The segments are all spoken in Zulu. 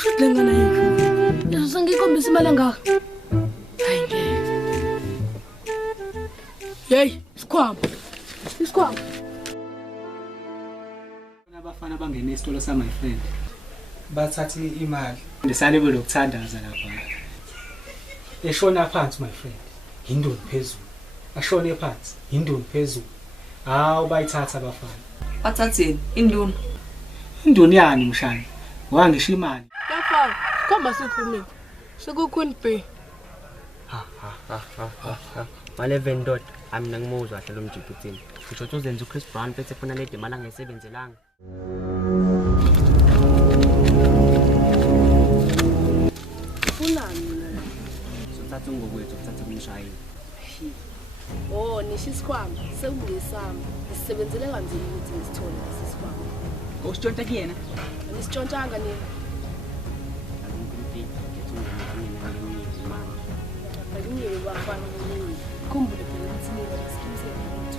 kushuthi lengane yethu leso sengikhombisa imali engaka hayi ngeke hey isikhwama abafana bangena esitolo sa my friend bathathe imali ndisale belokuthandaza lapha eshona phansi my friend indoni phezulu ashone phansi indoni phezulu hawu bayithatha abafana Bathatheni induna. indoni yani mshana wangisho imali Lapha khomba sikhulumile sekukhuni B Ma-11 dot mina ngimuzwa kahle lo mjikithini ngisho ukuthi uzenza uChris Brown bese funa le imali angayisebenzelanga funani sothatha ngokwethu ukuthatha kumshayeli oh nisho isikhwama sekungesami sisebenzele kanzima ukuthi ngisithole isikhwama Usitshonta kuyena. nisitshontshanga nini Bakunye bafana nini khumbule phela ukuthi nina isiqiniseko ukuthi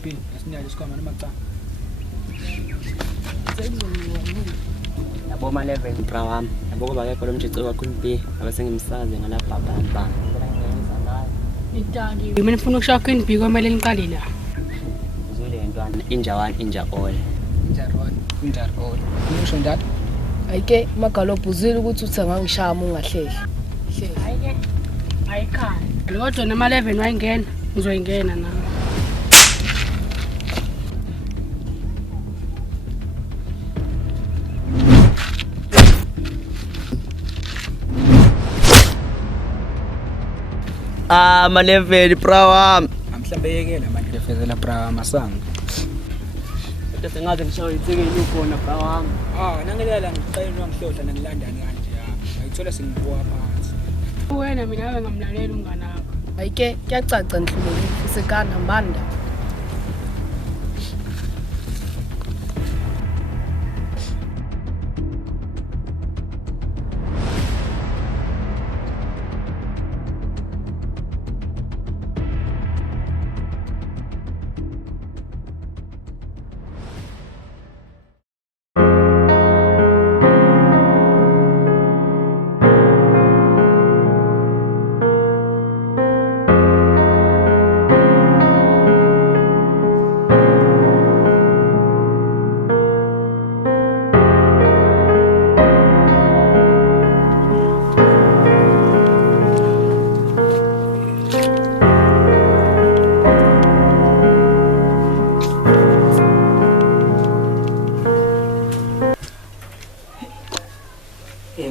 Queen asinyali isikhwama namacala yabo ma-11 bra wami yabo kuba kekho lo mjiciko kakhulu B abasengimsaze ngalabhabhamba Itali mina ngifuna ukushaya Queen B kwamele niqale la uzule ntwana inja 1 inja all injarol ngisho njalo ayike magalobho uzile ukuthi uthi angangishaya uma ungahlehla ayike ayikhaya lodwa nama 11 wayingena ngizoyingena na ma-11 bra wami mhlambe yekela manje lefezela bra masango kodwa sengaze ngishawe ithekeli ukhona bra wami nangelela ngicela ngihlohla nangilandani kanje ayithola sengibuka phansi wena mina ave ngamlalela umngane wakho ayike kuyacaca ndhlulekile usekana mbanda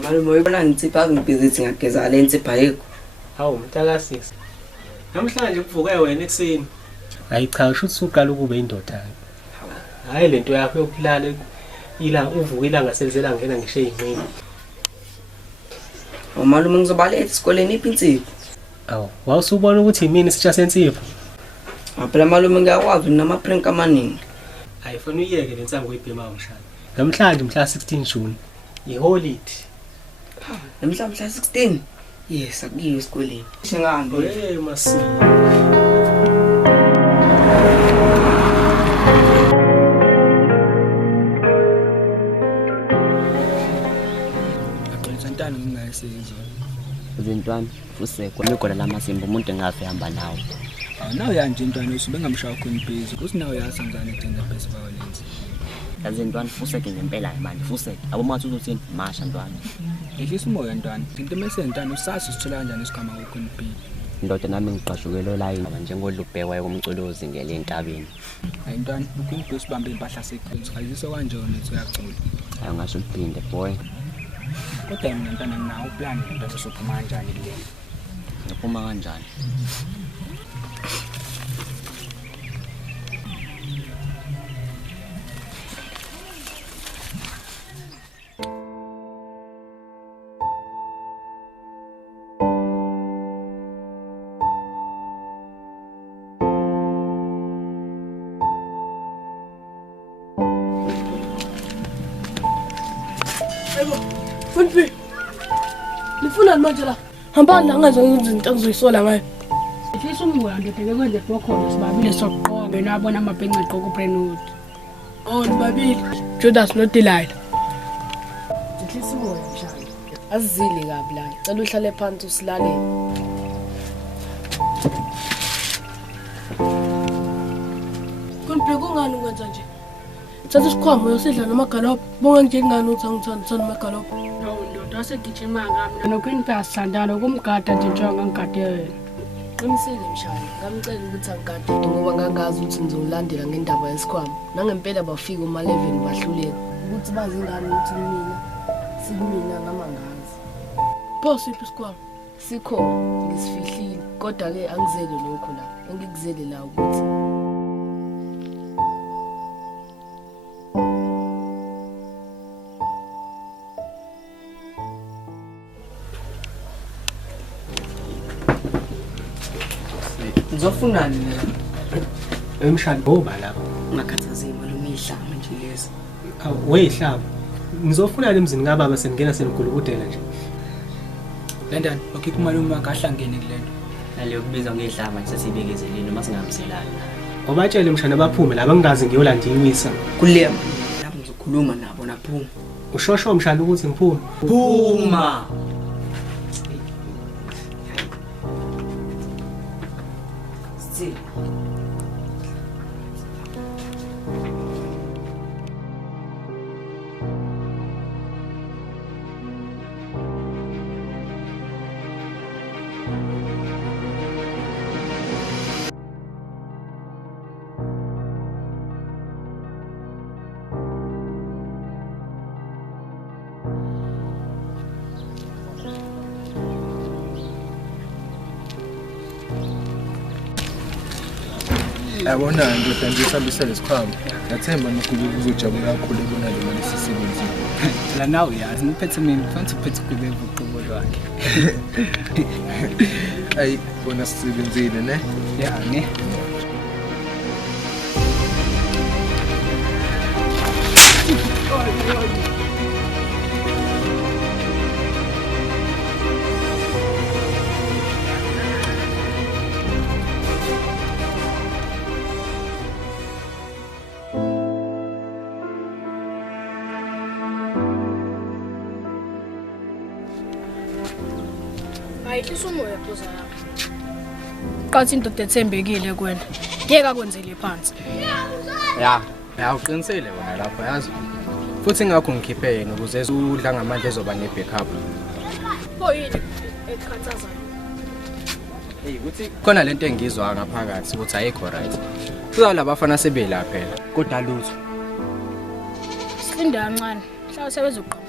Malume uyibona ngitsipha ngibhizithi ngageza le nsipha yikho. hawu mntaka 6 namhlanje kuvuke wena ekseni hayi cha usho ukuthi uqala ukube indoda hayi lento yakho yokulala uvuka ilanga selizela ngena ngisho ey'ngcini Malume ngizobaletha esikoleni iphi insipho? awu wawusubona ukuthi yimini isitsha sensipho Phela malume ngiyakwazi nama-prank amaningi. ayifuna uyiyeke le nsango oyibhemayo mshana namhlanje mhla 16 June iholiday Namhlanje mhla 16. Yes, akuyiwe esikoleni. Singahambi. masini axolisa ntana ngingayisizo zintwana usekwa imigwala lamasimba umuntu engafe hamba nawo nawe yanje intwana usibe ngamshaya Queen B usinawe yasangana gender based violence yazi ntwana useke ngempela manje useke abomathi uzothini masha ntwana ehlisa umoya ntwana into mesentana usazi usithola kanjani isikhama ku-Queen B indoda nami ngiqashukele line njengodlubhekwayo kumculozi ngele entabeni hayi ntwana u-Queen B usibambe impahla sequence khayiziswa kanjani lethu uyacula hayi ngasho uphinde boy kodwa mina ntwana nginawo uplan into sophuma kanjani kule ngiphuma kanjani Hayibo. Mfundisi. Nifuna manje la. Hamba la ngaze izinto engizoyisola ngayo. Ehlisa umoya ndodeke kwenze fokhona sibabile soqoqa benabona amabhenqa egqoka uBrentwood. Oh nibabili. Judas no Delilah. Ehlisa umoya mshana. Azizile kabi la. Cela uhlale phansi usilalele. Kunibheka ungani ukwenza nje? Thatha isikhwama uyosidla namagalopho. Bonga nje ngani uthi angithanda namagalopho. No ndoda wasegijima ngami. Nokwini phasithandana ukumgada nje njengoba ngigade yena. Qinisile mshana. Ngamcela ukuthi angigade ngoba ngangazi ukuthi ngizolandela ngendaba yesikhwama. Nangempela bafika uma-11 bahluleka. Ukuthi bazi ngani ukuthi mina sikumina ngamangazi. Pho siphi isikhwama? Sikho ngisifihlile. Kodwa-ke angizele lokho la. Engikuzele la ukuthi Ngizofunani mina? Emshado ngoba lapho. Ungakhathazeki malume ihlamba nje lezi. Weyihlaba. Ngizofuna emzini kababa seningena senigulukudela nje. Lendani, okay kumalume wakhe ahlangene kulento. Naleyo kubizwa ngehlamba nje sesibekezelile noma singahambiselani. Obatshele mshana baphume laba ngingazi ngiyolanda iwisa. Kuleyo lapho ngizokhuluma nabo naphuma. Ushosho mshana ukuthi ngiphume. Phuma. Still. Yabona ndoda nje sihambisa lesikhwama. Ngathemba nokuba uzojabula kakhulu ebona le mali sisebenzile. La nawe yazi ngiphethe mina kufanele uphethe kube uqobo lwakhe. Ayi bona sisebenzile ne? Ya ne. Ayihlisa umoya phuza lapha. Qathi indoda ethembekile kuwena. Ngeke akwenzele phansi. Ya uqinisele wena lapho yazi. Futhi ngakho ngikhiphe yena ukuze udla ngamandla ezoba ne-backup. Pho yini ekhathazayo? Hey ukuthi khona lento engizwa ngaphakathi ukuthi ayikho right. Kuza labafana sebela phela. Kodwa lutho. Silinda kancane. Mhlawumbe sebezoqala.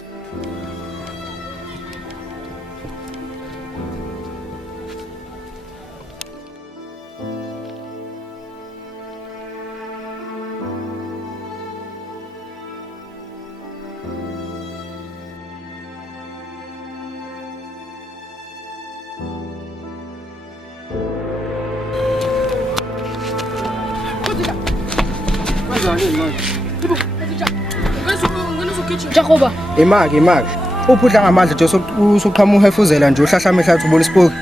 Jacoba. Imaki. Uphudla ngamandla nje usuqhamuka uhefuzela nje uhlahla ehlathi ubona isibuki.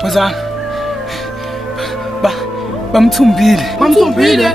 Phazana. Bamthumbile.